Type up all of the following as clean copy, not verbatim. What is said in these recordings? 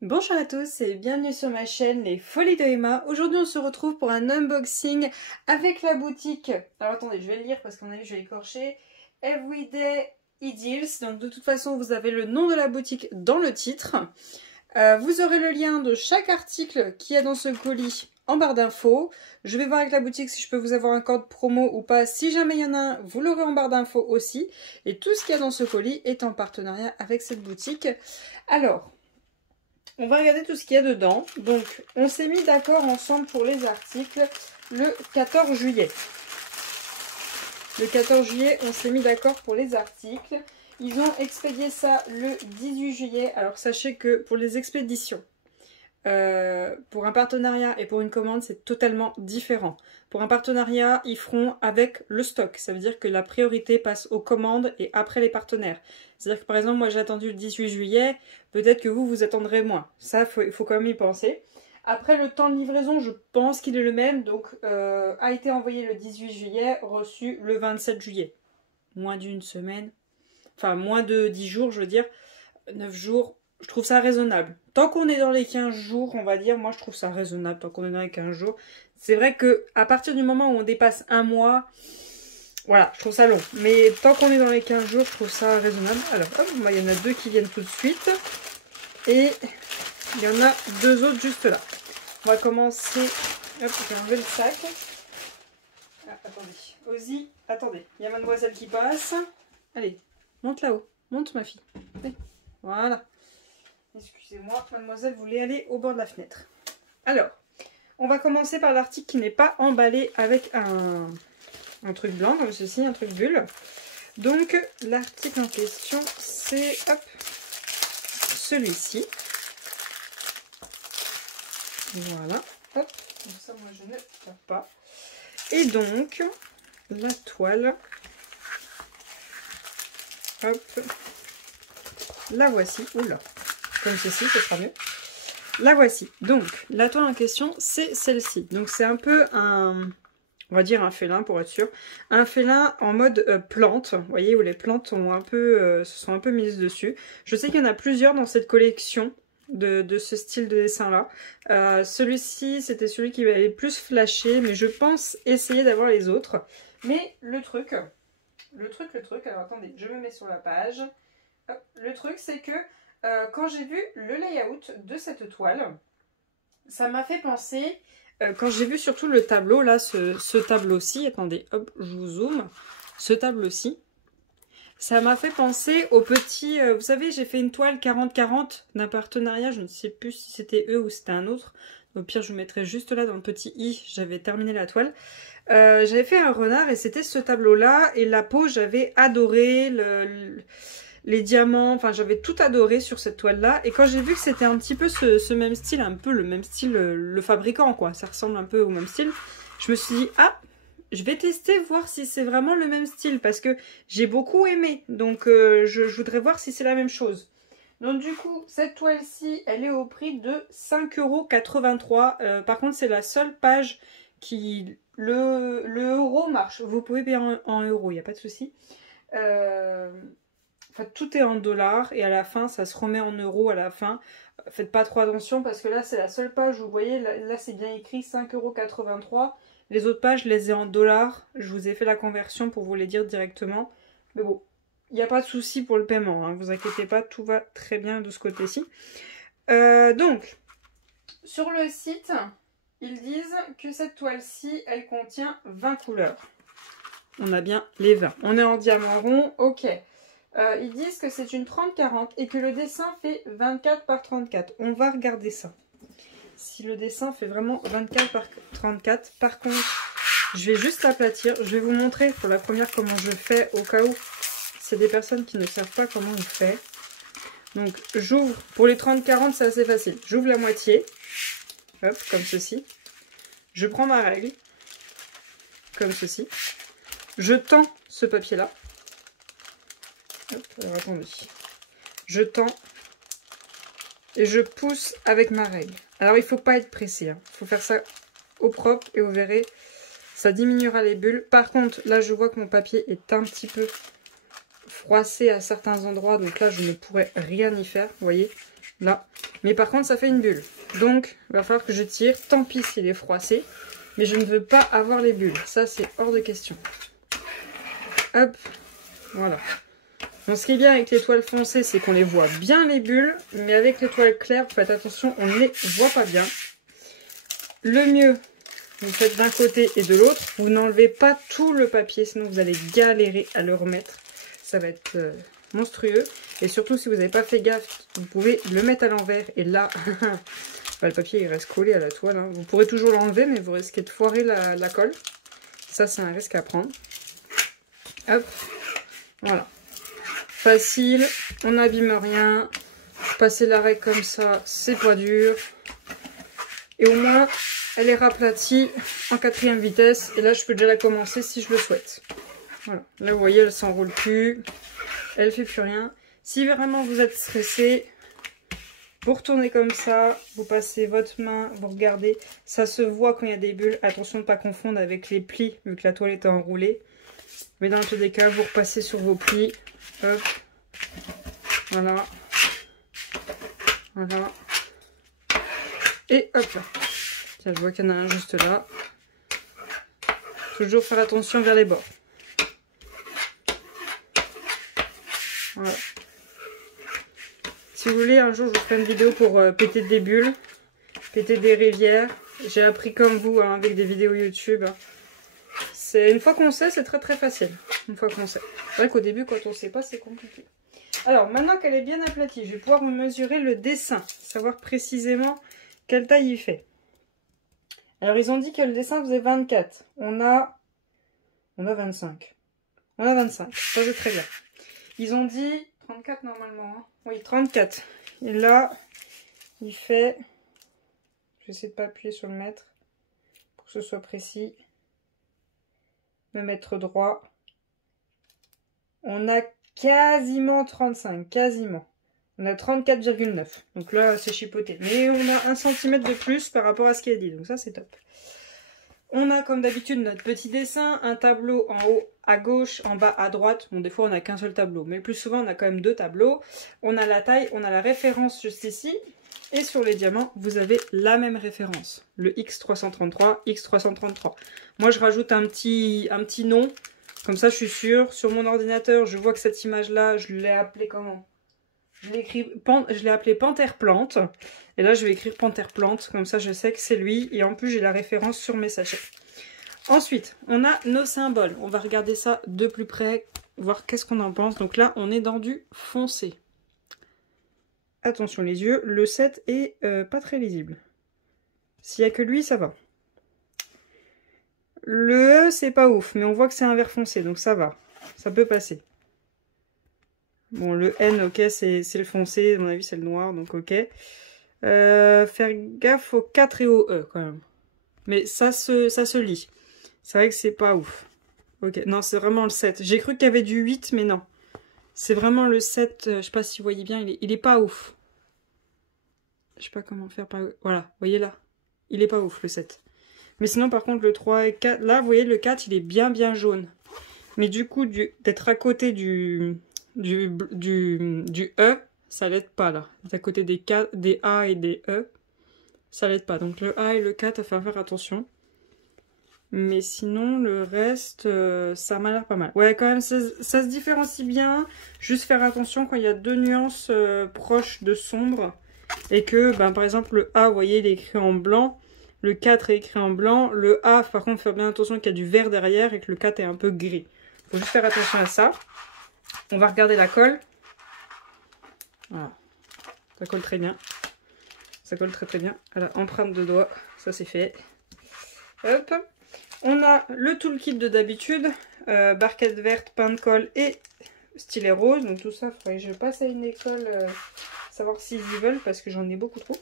Bonjour à tous et bienvenue sur ma chaîne Les Folies de Emma. Aujourd'hui on se retrouve pour un unboxing avec la boutique. Alors attendez, je vais le lire parce qu'on a vu je vais écorcher. Everyday Ideals. Donc de toute façon vous avez le nom de la boutique dans le titre. Vous aurez le lien de chaque article qu'il y a dans ce colis en barre d'infos. Je vais voir avec la boutique si je peux vous avoir un code promo ou pas. Si jamais il y en a un, vous l'aurez en barre d'infos aussi. Et tout ce qu'il y a dans ce colis est en partenariat avec cette boutique. Alors, on va regarder tout ce qu'il y a dedans. Donc, on s'est mis d'accord ensemble pour les articles le 14 juillet. Le 14 juillet, on s'est mis d'accord pour les articles. Ils ont expédié ça le 18 juillet. Alors, sachez que pour les expéditions, pour un partenariat et pour une commande, c'est totalement différent. Pour un partenariat, ils feront avec le stock. Ça veut dire que la priorité passe aux commandes et après les partenaires. C'est-à-dire que par exemple, moi j'ai attendu le 18 juillet, peut-être que vous attendrez moins. Ça, il faut quand même y penser. Après, le temps de livraison, je pense qu'il est le même. Donc, a été envoyé le 18 juillet, reçu le 27 juillet. Moins d'une semaine. Enfin, moins de 10 jours, je veux dire. 9 jours. Je trouve ça raisonnable. Tant qu'on est dans les 15 jours, on va dire, moi je trouve ça raisonnable tant qu'on est dans les 15 jours. C'est vrai que à partir du moment où on dépasse un mois, voilà, je trouve ça long. Mais tant qu'on est dans les 15 jours, je trouve ça raisonnable. Alors, hop, moi, il y en a deux qui viennent tout de suite. Et il y en a deux autres juste là. On va commencer. Hop, je vais enlever le sac. Ah, attendez. Ozzy, attendez. Il y a mademoiselle qui passe. Allez, monte là-haut. Monte, ma fille. Allez. Voilà. Excusez-moi, mademoiselle voulait aller au bord de la fenêtre. Alors, on va commencer par l'article qui n'est pas emballé avec un truc blanc comme ceci, un truc bulle. Donc, l'article en question, c'est celui-ci. Voilà. Hop, comme ça, moi, je ne tape pas. Et donc, la toile. Hop. La voici. Oula. Comme ceci, ce sera mieux. La voici. Donc, la toile en question, c'est celle-ci. Donc, c'est un peu un, on va dire un félin pour être sûr. Un félin en mode plante. Vous voyez, où les plantes ont un peu, se sont un peu mises dessus. Je sais qu'il y en a plusieurs dans cette collection de ce style de dessin-là. Celui-ci, c'était celui qui m'avait le plus flashé, mais je pense essayer d'avoir les autres. Mais le truc, alors attendez, je me mets sur la page. Hop, le truc, c'est que quand j'ai vu le layout de cette toile, ça m'a fait penser, quand j'ai vu surtout le tableau, là, ce tableau-ci, attendez, hop, je vous zoome, ce tableau-ci, ça m'a fait penser au petit, vous savez, j'ai fait une toile 40-40 d'un partenariat, je ne sais plus si c'était eux ou c'était un autre, au pire je vous mettrai juste là dans le petit i, j'avais terminé la toile. J'avais fait un renard et c'était ce tableau-là, et la peau, j'avais adoré, les diamants, enfin j'avais tout adoré sur cette toile là, et quand j'ai vu que c'était un petit peu ce même style, un peu le même style, le fabricant quoi, ça ressemble un peu au même style, je me suis dit ah, je vais tester, voir si c'est vraiment le même style, parce que j'ai beaucoup aimé, donc je voudrais voir si c'est la même chose. Donc du coup, cette toile-ci, elle est au prix de 5,83 €, par contre c'est la seule page qui, le euro marche, vous pouvez payer en euros, il n'y a pas de souci. Enfin, tout est en dollars et à la fin ça se remet en euros à la fin. Faites pas trop attention parce que là c'est la seule page où vous voyez, là c'est bien écrit 5,83 €. Les autres pages je les ai en dollars, je vous ai fait la conversion pour vous les dire directement. Mais bon, il n'y a pas de souci pour le paiement, hein, vous inquiétez pas, tout va très bien de ce côté-ci. Donc, sur le site, ils disent que cette toile-ci, elle contient 20 couleurs. On a bien les 20. On est en diamant rond, ok. Ils disent que c'est une 30-40 et que le dessin fait 24 par 34. On va regarder ça. Si le dessin fait vraiment 24 par 34. Par contre, je vais juste l'aplatir. Je vais vous montrer pour la première comment je fais au cas où c'est des personnes qui ne savent pas comment on fait. Donc j'ouvre. Pour les 30-40, c'est assez facile. J'ouvre la moitié. Hop, comme ceci. Je prends ma règle. Comme ceci. Je tends ce papier-là. Hop, alors attendez. Je tends et je pousse avec ma règle. Alors il ne faut pas être pressé, hein. Il faut faire ça au propre et vous verrez, ça diminuera les bulles. Par contre, là je vois que mon papier est un petit peu froissé à certains endroits, donc là je ne pourrais rien y faire, vous voyez, là. Mais par contre ça fait une bulle, donc il va falloir que je tire, tant pis s'il est froissé, mais je ne veux pas avoir les bulles, ça c'est hors de question. Hop, voilà. Donc ce qui est bien avec les toiles foncées, c'est qu'on les voit bien les bulles, mais avec les toiles claires, faites attention, on ne les voit pas bien. Le mieux, vous faites d'un côté et de l'autre, vous n'enlevez pas tout le papier, sinon vous allez galérer à le remettre. Ça va être monstrueux. Et surtout, si vous n'avez pas fait gaffe, vous pouvez le mettre à l'envers. Et là, bah, le papier il reste collé à la toile. Hein. Vous pourrez toujours l'enlever, mais vous risquez de foirer la colle. Ça, c'est un risque à prendre. Hop, voilà. Facile, on n'abîme rien. Passer la règle comme ça, c'est pas dur. Et au moins, elle est raplatie en 4e vitesse. Et là, je peux déjà la commencer si je le souhaite. Voilà. Là, vous voyez, elle s'enroule plus. Elle fait plus rien. Si vraiment vous êtes stressé, vous retournez comme ça. Vous passez votre main, vous regardez. Ça se voit quand il y a des bulles. Attention de ne pas confondre avec les plis, vu que la toile est enroulée. Mais dans tous les cas, vous repassez sur vos plis. Hop. Voilà. Voilà. Et hop là. Tiens, je vois qu'il y en a un juste là. Toujours faire attention vers les bords. Voilà. Si vous voulez, un jour, je vous ferai une vidéo pour péter des bulles, péter des rivières. J'ai appris comme vous, hein, avec des vidéos YouTube. Une fois qu'on sait, c'est très très facile. Une fois qu'on sait. C'est vrai qu'au début, quand on ne sait pas, c'est compliqué. Alors, maintenant qu'elle est bien aplatie, je vais pouvoir me mesurer le dessin. Savoir précisément quelle taille il fait. Alors, ils ont dit que le dessin faisait 24. On a 25. On a 25. Ça, c'est très bien. Ils ont dit 34 normalement. Hein. Oui, 34. Et là, il fait... J'essaie de ne pas appuyer sur le mètre pour que ce soit précis. Le mètre droit. On a quasiment 35. Quasiment. On a 34,9. Donc là, c'est chipoté. Mais on a 1 cm de plus par rapport à ce qui est dit. Donc ça, c'est top. On a comme d'habitude notre petit dessin, un tableau en haut à gauche, en bas à droite. Bon, des fois on n'a qu'un seul tableau, mais le plus souvent on a quand même 2 tableaux. On a la taille, on a la référence juste ici. Et sur les diamants, vous avez la même référence. Le X333, X333. Moi je rajoute un petit nom, comme ça je suis sûre. Sur mon ordinateur, je vois que cette image-là, je l'ai appelée comment? Je l'ai appelé Panthère Plante. Et là, je vais écrire Panthère Plante. Comme ça, je sais que c'est lui. Et en plus, j'ai la référence sur mes sachets. Ensuite, on a nos symboles. On va regarder ça de plus près. Voir qu'est-ce qu'on en pense. Donc là, on est dans du foncé. Attention les yeux. Le 7 est pas très lisible. S'il n'y a que lui, ça va. Le E, c'est pas ouf. Mais on voit que c'est un vert foncé. Donc ça va. Ça peut passer. Bon, le N, ok, c'est le foncé, à mon avis, c'est le noir, donc ok. Faire gaffe au 4 et au E, quand même. Mais ça se lit. C'est vrai que c'est pas ouf. Ok, non, c'est vraiment le 7. J'ai cru qu'il y avait du 8, mais non. C'est vraiment le 7, je sais pas si vous voyez bien, il est pas ouf. Je sais pas comment faire par... Voilà, vous voyez là. Il est pas ouf, le 7. Mais sinon, par contre, le 3 et 4... Là, vous voyez, le 4, il est bien jaune. Mais du coup, d'être à côté du E, ça l'aide pas là. À côté des A et des E, ça l'aide pas. Donc le A et le 4, il faut faire attention. Mais sinon, le reste, ça m'a l'air pas mal. Ouais, quand même, ça se différencie bien. Juste faire attention quand il y a 2 nuances proches de sombre. Et que, ben, par exemple, le A, vous voyez, il est écrit en blanc. Le 4 est écrit en blanc. Le A, par contre, faire bien attention qu'il y a du vert derrière et que le 4 est un peu gris. Faut juste faire attention à ça. On va regarder la colle. Voilà. Ça colle très bien. Ça colle très très bien. Voilà, empreinte de doigt. Ça c'est fait. Hop. On a le toolkit de d'habitude. Barquette verte, pain de colle et stylet rose. Donc tout ça, il faudrait que je passe à une école. Savoir s'ils y veulent parce que j'en ai beaucoup trop.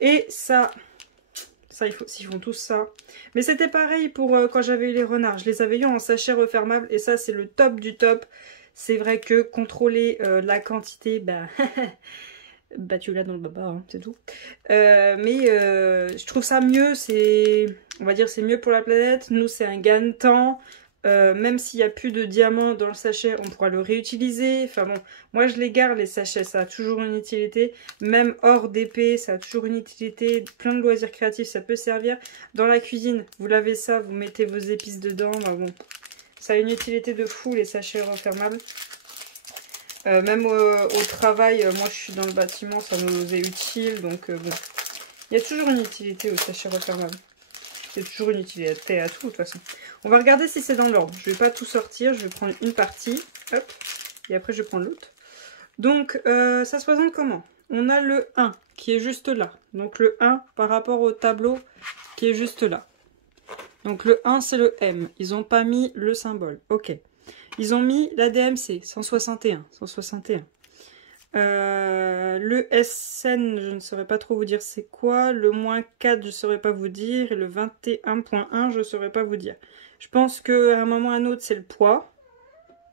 Et ça, ils font tous ça. Mais c'était pareil pour quand j'avais eu les renards. Je les avais eu en sachet refermable. Et ça, c'est le top du top. C'est vrai que contrôler la quantité, bah, bah tu l'as dans le baba, hein, c'est tout. Mais je trouve ça mieux, on va dire c'est mieux pour la planète. Nous, c'est un gain de temps. Même s'il n'y a plus de diamants dans le sachet, on pourra le réutiliser. Enfin bon, moi je les garde les sachets, ça a toujours une utilité. Même hors d'épée, ça a toujours une utilité. Plein de loisirs créatifs, ça peut servir. Dans la cuisine, vous lavez ça, vous mettez vos épices dedans. Bah bon, ça a une utilité de fou les sachets refermables. Même au travail, moi je suis dans le bâtiment, ça nous est utile. Donc bon, il y a toujours une utilité aux sachets refermables. C'est toujours une utilité à tout, de toute façon. On va regarder si c'est dans l'ordre. Je ne vais pas tout sortir. Je vais prendre une partie. Hop. Et après, je vais prendre l'autre. Donc, ça se présente comment? On a le 1 qui est juste là. Donc, le 1 par rapport au tableau qui est juste là. Donc, le 1, c'est le M. Ils n'ont pas mis le symbole. Ok. Ils ont mis la DMC. 161. 161. Le SN, je ne saurais pas trop vous dire c'est quoi. Le -4, je ne saurais pas vous dire. Et le 21.1, je ne saurais pas vous dire. Je pense qu'à un moment ou à un autre, c'est le poids.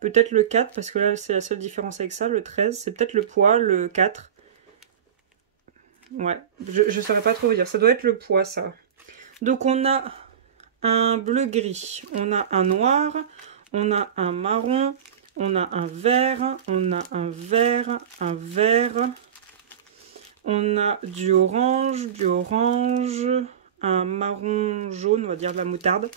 Peut-être le 4, parce que là, c'est la seule différence avec ça. Le 13, c'est peut-être le poids. Le 4. Ouais, je ne saurais pas trop vous dire. Ça doit être le poids, ça. Donc, on a un bleu-gris. On a un noir. On a un marron. On a un vert, on a un vert, on a du orange, un marron jaune, on va dire de la moutarde,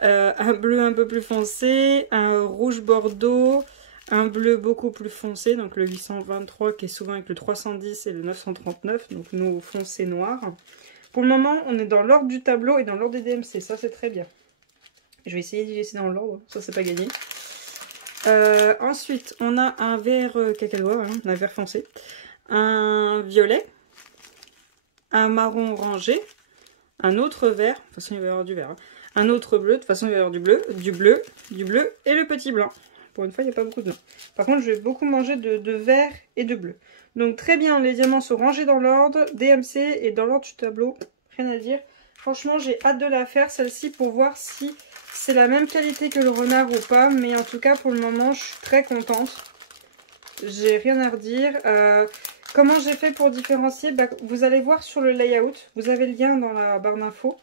un bleu un peu plus foncé, un rouge bordeaux, un bleu beaucoup plus foncé, donc le 823 qui est souvent avec le 310 et le 939, donc nos foncés noirs. Pour le moment, on est dans l'ordre du tableau et dans l'ordre des DMC, ça c'est très bien. Je vais essayer d'y laisser dans l'ordre, ça c'est pas gagné. Ensuite, on a un vert cacadois, hein, un vert foncé, un violet, un marron orangé, un autre vert, de toute façon il va y avoir du vert, hein, un autre bleu, de toute façon il va y avoir du bleu, et le petit blanc. Pour une fois, il n'y a pas beaucoup de blanc. Par contre, je vais beaucoup manger de vert et de bleu. Donc très bien, les diamants sont rangés dans l'ordre, DMC et dans l'ordre du tableau, rien à dire. Franchement, j'ai hâte de la faire, celle-ci, pour voir si c'est la même qualité que le renard ou pas. Mais en tout cas, pour le moment, je suis très contente. J'ai rien à redire. Comment j'ai fait pour différencier? Vous allez voir sur le layout. Vous avez le lien dans la barre d'infos.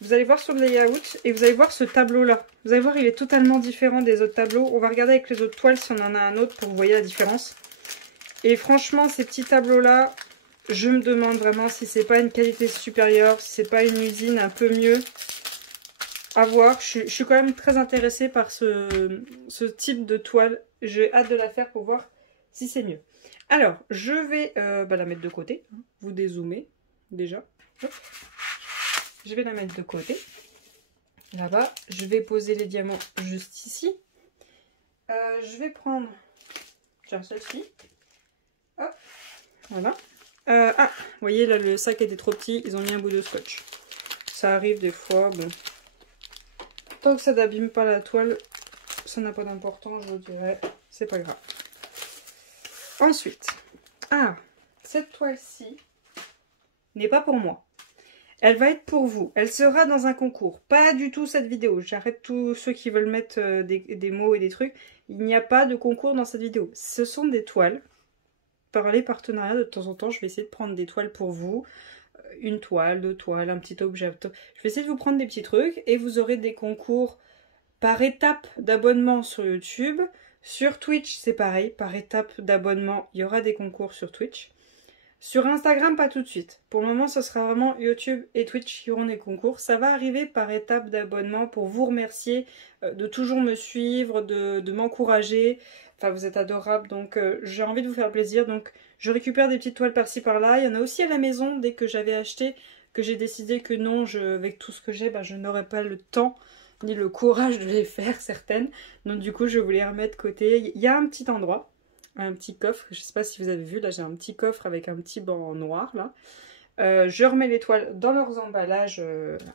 Vous allez voir sur le layout et vous allez voir ce tableau-là. Vous allez voir, il est totalement différent des autres tableaux. On va regarder avec les autres toiles si on en a un autre pour que vous voyez la différence. Et franchement, ces petits tableaux-là, je me demande vraiment si c'est pas une qualité supérieure, si c'est pas une usine un peu mieux. À voir. Je suis quand même très intéressée par ce type de toile. J'ai hâte de la faire pour voir si c'est mieux. Alors, je vais la mettre de côté. Vous dézoomez déjà. Hop. Je vais la mettre de côté. Là-bas. Je vais poser les diamants juste ici. Je vais prendre celle-ci. Hop. Voilà. Vous voyez là, le sac était trop petit. Ils ont mis un bout de scotch. Ça arrive des fois. Bon. Tant que ça n'abîme pas la toile, ça n'a pas d'importance, je dirais. C'est pas grave. Ensuite, cette toile-ci n'est pas pour moi. Elle va être pour vous. Elle sera dans un concours. Pas du tout cette vidéo. J'arrête tous ceux qui veulent mettre des mots et des trucs. Il n'y a pas de concours dans cette vidéo. Ce sont des toiles. Par les partenariats, de temps en temps, je vais essayer de prendre des toiles pour vous. Une toile, deux toiles, un petit objet. Je vais essayer de vous prendre des petits trucs. Et vous aurez des concours par étape d'abonnement sur YouTube. Sur Twitch, c'est pareil. Par étape d'abonnement, il y aura des concours sur Twitch. Sur Instagram, pas tout de suite. Pour le moment, ce sera vraiment YouTube et Twitch qui auront des concours. Ça va arriver par étape d'abonnement pour vous remercier de toujours me suivre, de m'encourager. Enfin, vous êtes adorables, donc j'ai envie de vous faire plaisir. Donc, je récupère des petites toiles par-ci par-là. Il y en a aussi à la maison, dès que j'avais acheté, que j'ai décidé que non, avec tout ce que j'ai, je n'aurais pas le temps ni le courage de les faire, certaines. Donc, du coup, je voulais les remettre de côté. Il y a un petit endroit. Un petit coffre, je ne sais pas si vous avez vu, là j'ai un petit coffre avec un petit banc noir là. Je remets les toiles dans leurs emballages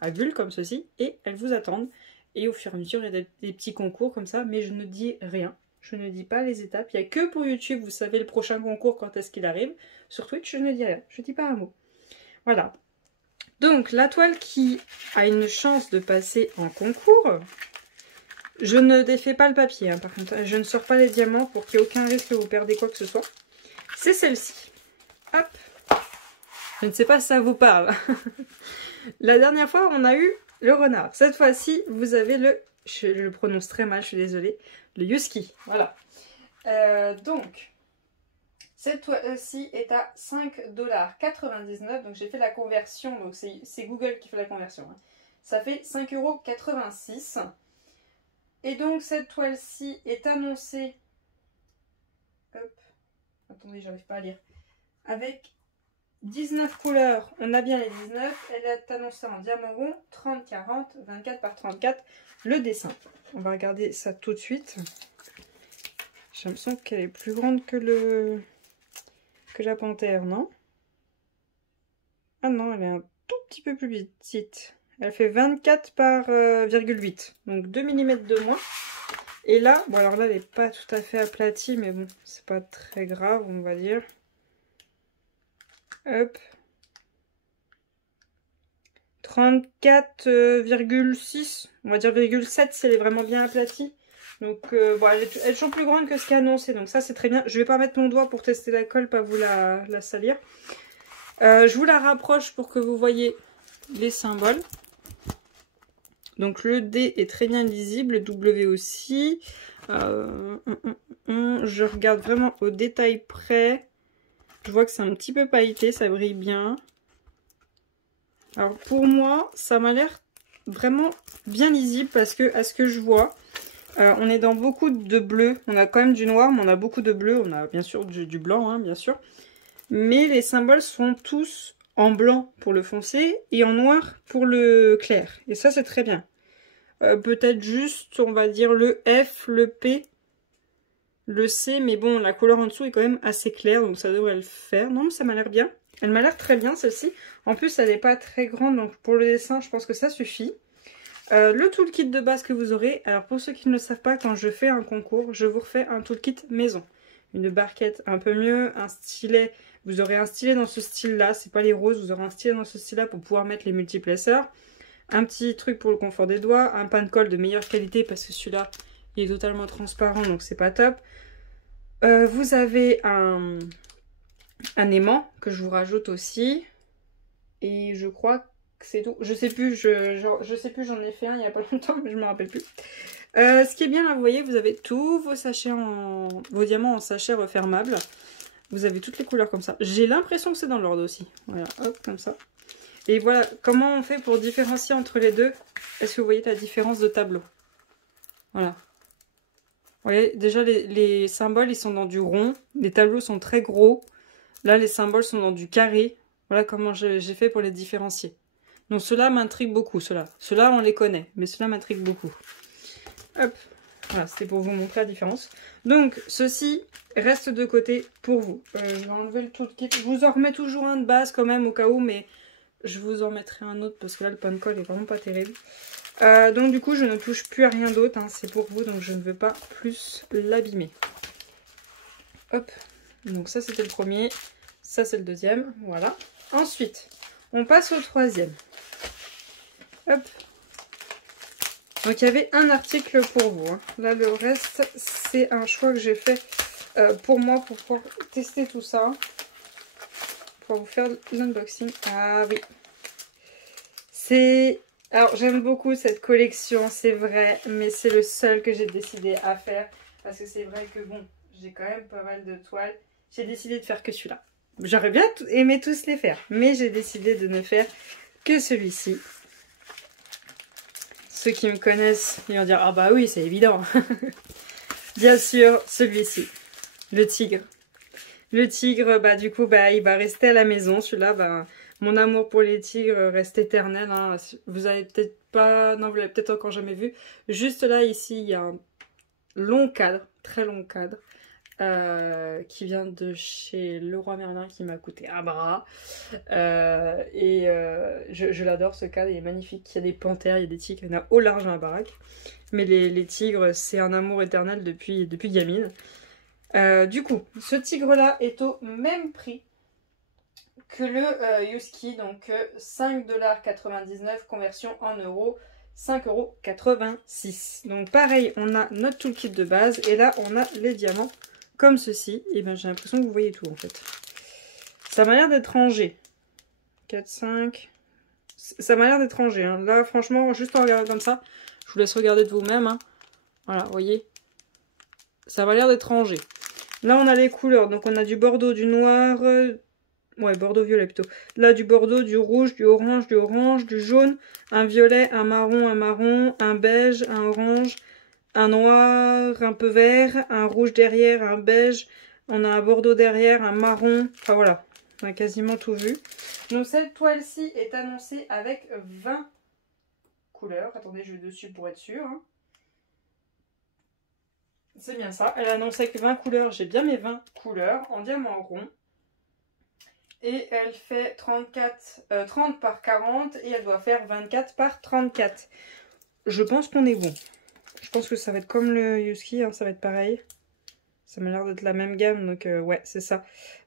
à bulles comme ceci et elles vous attendent. Et au fur et à mesure il y a des petits concours comme ça, mais je ne dis rien. Je ne dis pas les étapes. Il n'y a que pour YouTube, vous savez le prochain concours quand est-ce qu'il arrive. Sur Twitch, je ne dis rien. Je ne dis pas un mot. Voilà. Donc la toile qui a une chance de passer en concours... Je ne défais pas le papier, hein, par contre. Je ne sors pas les diamants pour qu'il n'y ait aucun risque que vous perdez quoi que ce soit. C'est celle-ci. Hop. Je ne sais pas si ça vous parle. La dernière fois, on a eu le renard. Cette fois-ci, vous avez le Je le prononce très mal, je suis désolée. Le Yuski, voilà. Donc, cette toile-ci est à 5,99 $. Donc j'ai fait la conversion, donc c'est Google qui fait la conversion. Hein. Ça fait 5,86 €. Et donc cette toile-ci est annoncée... Hop, attendez, j'arrive pas à lire. Avec 19 couleurs, on a bien les 19. Elle est annoncée en diamant rond, 30, 40, 24 par 34. Le dessin. On va regarder ça tout de suite. J'ai l'impression qu'elle est plus grande que la panthère, non? Ah non, elle est un tout petit peu plus petite. Elle fait 24 par 0,8. Donc 2 mm de moins. Et là, bon alors là, elle n'est pas tout à fait aplatie, mais bon, c'est pas très grave, on va dire. Hop. 34,6, on va dire 0,7 si elle est vraiment bien aplatie. Donc bon, elle est toujours plus grande que ce qui est annoncé, donc ça c'est très bien. Je vais pas mettre mon doigt pour tester la colle, pas vous la salir. Je vous la rapproche pour que vous voyez les symboles. Donc le D est très bien lisible, le W aussi. Je regarde vraiment au détail près. Je vois que c'est un petit peu pailleté, ça brille bien. Alors pour moi, ça m'a l'air vraiment bien lisible parce que, à ce que je vois, on est dans beaucoup de bleu. On a quand même du noir, mais on a beaucoup de bleu. On a bien sûr du blanc, hein, bien sûr. Mais les symboles sont tous en blanc pour le foncé et en noir pour le clair. Et ça, c'est très bien. Peut-être juste, on va dire, le F, le P, le C. Mais bon, la couleur en dessous est quand même assez claire, donc ça devrait le faire. Non, mais ça m'a l'air bien. Elle m'a l'air très bien, celle-ci. En plus, elle n'est pas très grande, donc pour le dessin, je pense que ça suffit. Le toolkit de base que vous aurez, alors pour ceux qui ne le savent pas, quand je fais un concours, je vous refais un toolkit maison. Une barquette un peu mieux, un stylet, vous aurez un stylet dans ce style-là, c'est pas les roses, vous aurez un stylet dans ce style-là pour pouvoir mettre les multiplaceurs. Un petit truc pour le confort des doigts, un pain de colle de meilleure qualité parce que celui-là, il est totalement transparent, donc c'est pas top. Vous avez un aimant que je vous rajoute aussi. Et je crois c'est tout. Je sais plus, je sais plus, j'en ai fait un il y a pas longtemps, mais je me rappelle plus. Ce qui est bien là, vous voyez, vous avez tous vos sachets vos diamants en sachets refermables. Vous avez toutes les couleurs comme ça. J'ai l'impression que c'est dans l'ordre aussi. Voilà, hop, comme ça. Et voilà, comment on fait pour différencier entre les deux? Est-ce que vous voyez la différence de tableau? Voilà. Vous voyez, déjà les symboles, ils sont dans du rond. Les tableaux sont très gros. Là, les symboles sont dans du carré. Voilà comment j'ai fait pour les différencier. Donc ceux-là m'intriguent beaucoup, ceux-là. Ceux-là, on les connaît, mais ceux-là m'intriguent beaucoup. Hop, voilà, c'était pour vous montrer la différence. Donc, ceci reste de côté pour vous. Je vais enlever le toolkit. Je vous en remets toujours un de base quand même au cas où, mais je vous en mettrai un autre parce que là, le pain de colle est vraiment pas terrible. Donc du coup, je ne touche plus à rien d'autre. Hein, c'est pour vous, donc je ne veux pas plus l'abîmer. Hop, donc ça c'était le premier. Ça c'est le deuxième, voilà. Ensuite, on passe au troisième. Hop. Donc il y avait un article pour vous. Hein. Là le reste, c'est un choix que j'ai fait pour moi, pour pouvoir tester tout ça. Pour vous faire l'unboxing. Ah oui. C'est... Alors j'aime beaucoup cette collection, c'est vrai. Mais c'est le seul que j'ai décidé à faire. Parce que c'est vrai que bon, j'ai quand même pas mal de toiles. J'ai décidé de faire que celui-là. J'aurais bien aimé tous les faire, mais j'ai décidé de ne faire que celui-ci. Ceux qui me connaissent, ils vont dire « Ah bah oui, c'est évident !» Bien sûr, celui-ci, le tigre. Le tigre, bah du coup, bah il va rester à la maison. Celui-là, bah mon amour pour les tigres reste éternel. Hein. Vous avez peut-être pas... Non, vous l'avez peut-être encore jamais vu. Juste là, ici, il y a un long cadre, très long cadre. Qui vient de chez Leroy Merlin, qui m'a coûté un bras. Je l'adore, ce cadre, il est magnifique. Il y a des panthères, il y a des tigres, il y en a au large dans la baraque. Mais les tigres, c'est un amour éternel depuis gamine. Du coup, ce tigre-là est au même prix que le Yuski, donc 5,99 $, conversion en euros, 5,86 €. Donc pareil, on a notre toolkit de base, et là on a les diamants comme ceci. Et ben j'ai l'impression que vous voyez tout en fait. Ça m'a l'air d'être rangé. 4, 5... Ça m'a l'air d'être rangé. Hein. Là franchement, juste en regardant comme ça, Je vous laisse regarder de vous-même. Hein. Voilà, vous voyez. Ça va l'air d'être rangé. Là, on a les couleurs. Donc, on a du bordeaux, du noir. Ouais, bordeaux-violet plutôt. Là, du bordeaux, du rouge, du orange, du jaune, un violet, un marron, un beige, un orange, un noir, un peu vert, un rouge derrière, un beige. On a un bordeaux derrière, un marron. Enfin, voilà. On a quasiment tout vu. Donc, cette toile-ci est annoncée avec 20 couleurs. Attendez, je vais dessus pour être sûre. Hein. C'est bien ça. Elle annonce avec 20 couleurs. J'ai bien mes 20 couleurs en diamant rond. Et elle fait 30 par 40 et elle doit faire 24 par 34. Je pense qu'on est bon. Je pense que ça va être comme le Yuski, hein, ça va être pareil. Ça m'a l'air d'être la même gamme, donc ouais, c'est ça.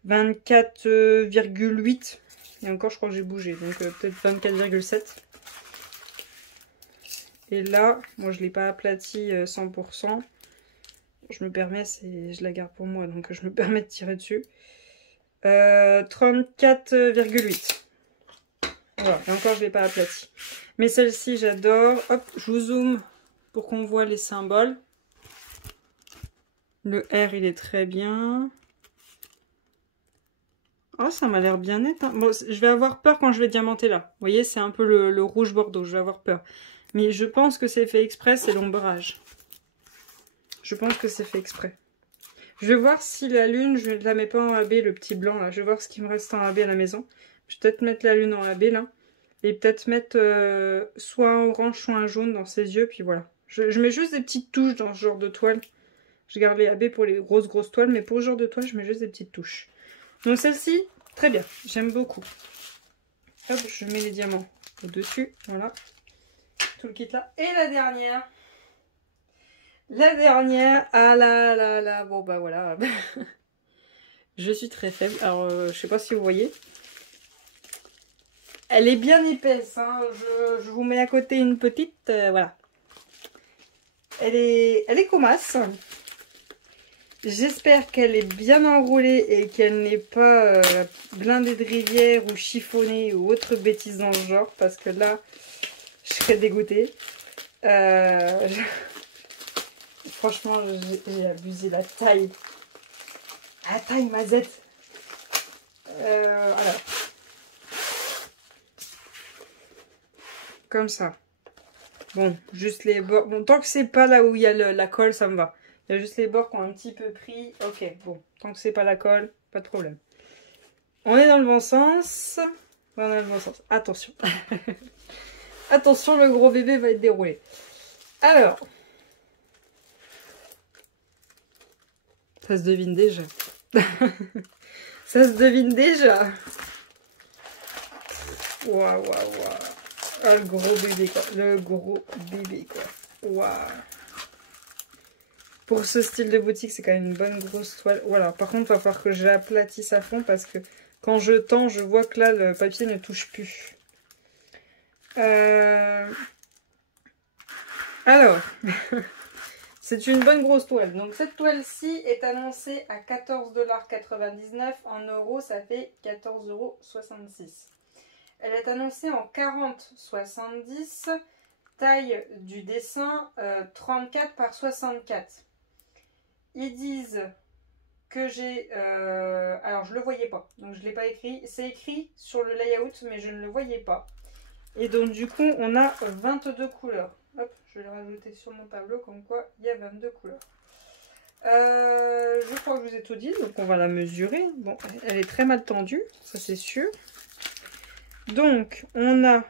24,8. Et encore, je crois que j'ai bougé, donc peut-être 24,7. Et là, moi je ne l'ai pas aplati 100%. Je me permets, je la garde pour moi, donc je me permets de tirer dessus. 34,8. Voilà, et encore je ne l'ai pas aplati. Mais celle-ci j'adore. Hop, je vous zoome pour qu'on voit les symboles. Le R il est très bien. Oh, ça m'a l'air bien net. Hein. Bon, je vais avoir peur quand je vais diamanter là. Vous voyez, c'est un peu le rouge bordeaux, je vais avoir peur. Mais je pense que c'est fait exprès, c'est l'ombrage. Je pense que c'est fait exprès. Je vais voir si la lune, je ne la mets pas en AB, le petit blanc là. Je vais voir ce qui me reste en AB à la maison. Je vais peut-être mettre la lune en AB là. Et peut-être mettre soit un orange, soit un jaune dans ses yeux. Puis voilà. Je mets juste des petites touches dans ce genre de toile. Je garde les AB pour les grosses toiles. Mais pour ce genre de toile, je mets juste des petites touches. Donc celle-ci, très bien. J'aime beaucoup. Hop, je mets les diamants au-dessus. Voilà. Tout le kit là. Et la dernière. La dernière, ah là, bon bah voilà. Je suis très faible, alors je sais pas si vous voyez. Elle est bien épaisse, hein. Je vous mets à côté une petite, voilà. Elle est comasse. J'espère qu'elle est bien enroulée et qu'elle n'est pas blindée de rivière ou chiffonnée ou autre bêtise dans le genre, parce que là, je serais dégoûtée. Franchement, j'ai abusé la taille. La taille mazette. Alors. Comme ça. Bon, juste les bords. Bon, tant que c'est pas là où il y a la colle, ça me va. Il y a juste les bords qui ont un petit peu pris. Ok, bon. Tant que c'est pas la colle, pas de problème. On est dans le bon sens. On est dans le bon sens. Attention. Attention, le gros bébé va être déroulé. Alors. Ça se devine déjà. Ça se devine déjà. Waouh. Ah, le gros bébé, quoi. Le gros bébé, quoi. Waouh. Pour ce style de boutique, c'est quand même une bonne grosse toile. Voilà. Par contre, il va falloir que j'aplatisse à fond parce que quand je tends, je vois que là, le papier ne touche plus. Alors... C'est une bonne grosse toile. Donc cette toile-ci est annoncée à 14,99 $. En euros, ça fait 14,66 €. Elle est annoncée en 40,70 €. Taille du dessin 34 par 64. Ils disent que j'ai... alors je ne le voyais pas. Donc je ne l'ai pas écrit. C'est écrit sur le layout, mais je ne le voyais pas. Et donc du coup, on a 22 couleurs. Hop, je vais le rajouter sur mon tableau comme quoi il y a 22 couleurs. Je crois que je vous ai tout dit, donc on va la mesurer. Bon, elle est très mal tendue, ça c'est sûr. Donc, on a...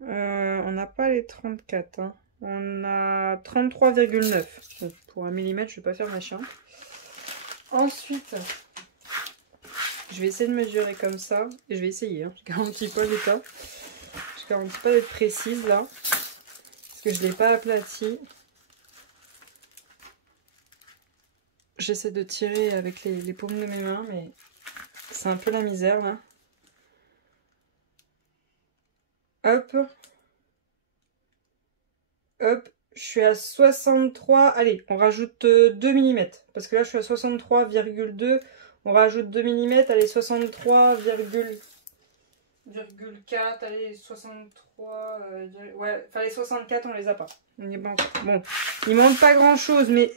on n'a pas les 34, hein. On a 33,9. Bon, pour 1 mm, je ne vais pas faire ma chiante. Ensuite, je vais essayer de mesurer comme ça. Et je vais essayer, hein. Je garantis pas l'état. Je garantis pas d'être précise là. Parce que je ne l'ai pas aplati. J'essaie de tirer avec les paumes de mes mains, mais c'est un peu la misère là. Hop. Hop. Je suis à 63. Allez, on rajoute 2 mm. Parce que là, je suis à 63,2. On rajoute 2 mm. Allez, 63,2 64, allez, 63, ouais, enfin les 64 on les a pas. On n'y est pas encore. Bon, il manque pas grand chose, mais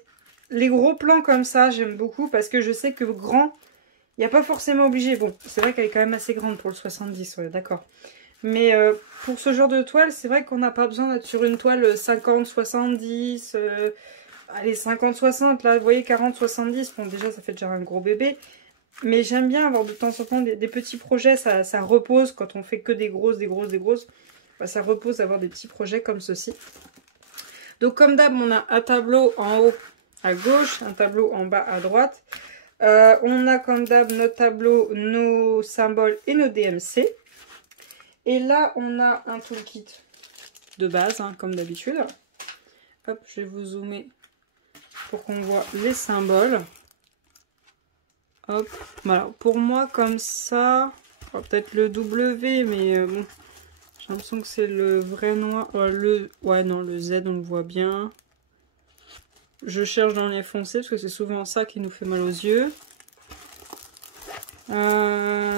les gros plans comme ça, j'aime beaucoup parce que je sais que grand, il n'y a pas forcément obligé. Bon, c'est vrai qu'elle est quand même assez grande pour le 70, ouais, d'accord. Mais pour ce genre de toile, c'est vrai qu'on n'a pas besoin d'être sur une toile 50-70, allez 50-60, là, vous voyez 40-70, bon déjà ça fait déjà un gros bébé. Mais j'aime bien avoir de temps en temps des petits projets, ça repose quand on fait que des grosses, bah, ça repose d'avoir des petits projets comme ceci. Donc comme d'hab, on a un tableau en haut à gauche, un tableau en bas à droite. On a comme d'hab notre tableau, nos symboles et nos DMC. Et là, on a un toolkit de base, hein, comme d'habitude. Hop, je vais vous zoomer pour qu'on voit les symboles. Hop, voilà. Pour moi, comme ça, peut-être le W, mais bon, j'ai l'impression que c'est le vrai noir. Ouais, non, le Z, on le voit bien. Je cherche dans les foncés, parce que c'est souvent ça qui nous fait mal aux yeux.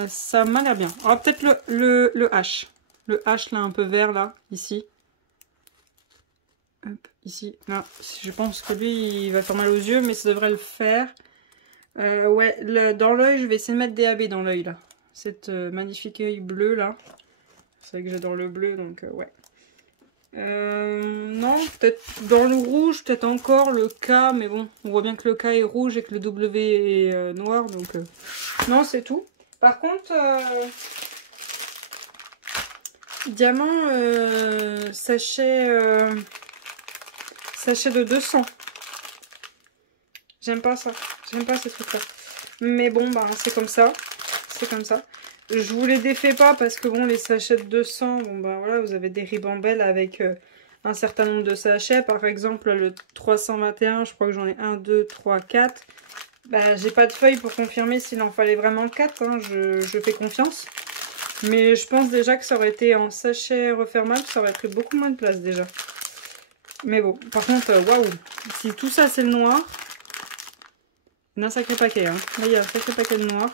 Ça m'a l'air bien. Alors peut-être le H. Le H là un peu vert là, ici. Hop, ici. Là, je pense que lui il va faire mal aux yeux, mais ça devrait le faire. Ouais, dans l'œil, je vais essayer de mettre des AB dans l'œil là. Cette magnifique œil bleu là. C'est vrai que j'adore le bleu, donc ouais. Non, peut-être dans le rouge, peut-être encore le K, mais bon, on voit bien que le K est rouge et que le W est noir, donc non, c'est tout. Par contre, diamant sachet de 200. J'aime pas ça, j'aime pas ces trucs-là. Mais bon, bah c'est comme ça, c'est comme ça. Je vous les défais pas parce que bon, les sachets de 200, bon bah voilà, vous avez des ribambelles avec un certain nombre de sachets. Par exemple, le 321, je crois que j'en ai 1, 2, 3, 4. Bah, j'ai pas de feuille pour confirmer s'il en fallait vraiment 4, hein, je fais confiance. Mais je pense déjà que ça aurait été en sachet refermable, ça aurait pris beaucoup moins de place déjà. Mais bon, par contre, waouh, si tout ça c'est le noir, il y a un sacré paquet, hein. Là, il y a un sacré paquet de noir.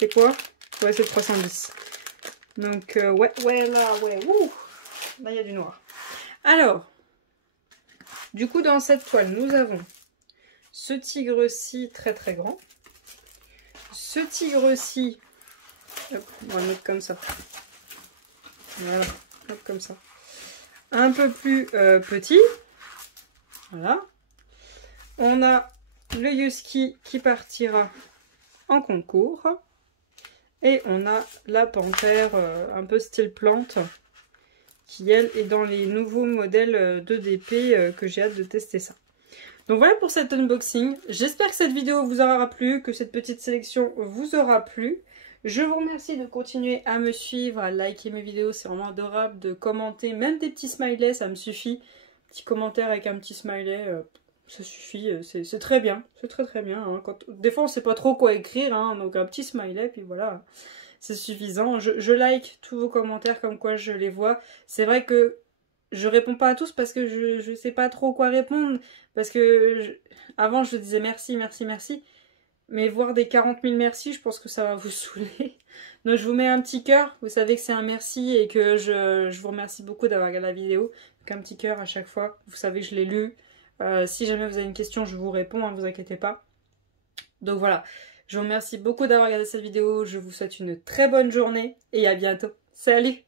C'est quoi? Ouais, c'est 310. Donc, ouais, là, ouais, ouh. Là, il y a du noir. Alors, du coup, dans cette toile, nous avons ce tigre-ci très très grand. Ce tigre-ci, on va le mettre comme ça. Voilà, hop, comme ça. Un peu plus petit. Voilà. On a le Husky qui partira en concours. Et on a la panthère un peu style plante qui elle est dans les nouveaux modèles de DP que j'ai hâte de tester ça. Donc voilà pour cet unboxing. J'espère que cette vidéo vous aura plu, que cette petite sélection vous aura plu. Je vous remercie de continuer à me suivre, à liker mes vidéos, c'est vraiment adorable, de commenter, même des petits smileys, ça me suffit. Petit commentaire avec un petit smiley, ça suffit, c'est très bien, c'est très bien. Hein. Des fois on sait pas trop quoi écrire, hein, donc un petit smiley, puis voilà, c'est suffisant. Je like tous vos commentaires comme quoi je les vois. C'est vrai que je réponds pas à tous parce que je sais pas trop quoi répondre, parce que avant je disais merci, mais voir des 40 000 merci, je pense que ça va vous saouler. Donc je vous mets un petit cœur, vous savez que c'est un merci et que je vous remercie beaucoup d'avoir regardé la vidéo. Donc un petit cœur à chaque fois, vous savez que je l'ai lu. Si jamais vous avez une question, je vous réponds, ne vous inquiétez pas. Donc voilà, je vous remercie beaucoup d'avoir regardé cette vidéo, je vous souhaite une très bonne journée et à bientôt. Salut!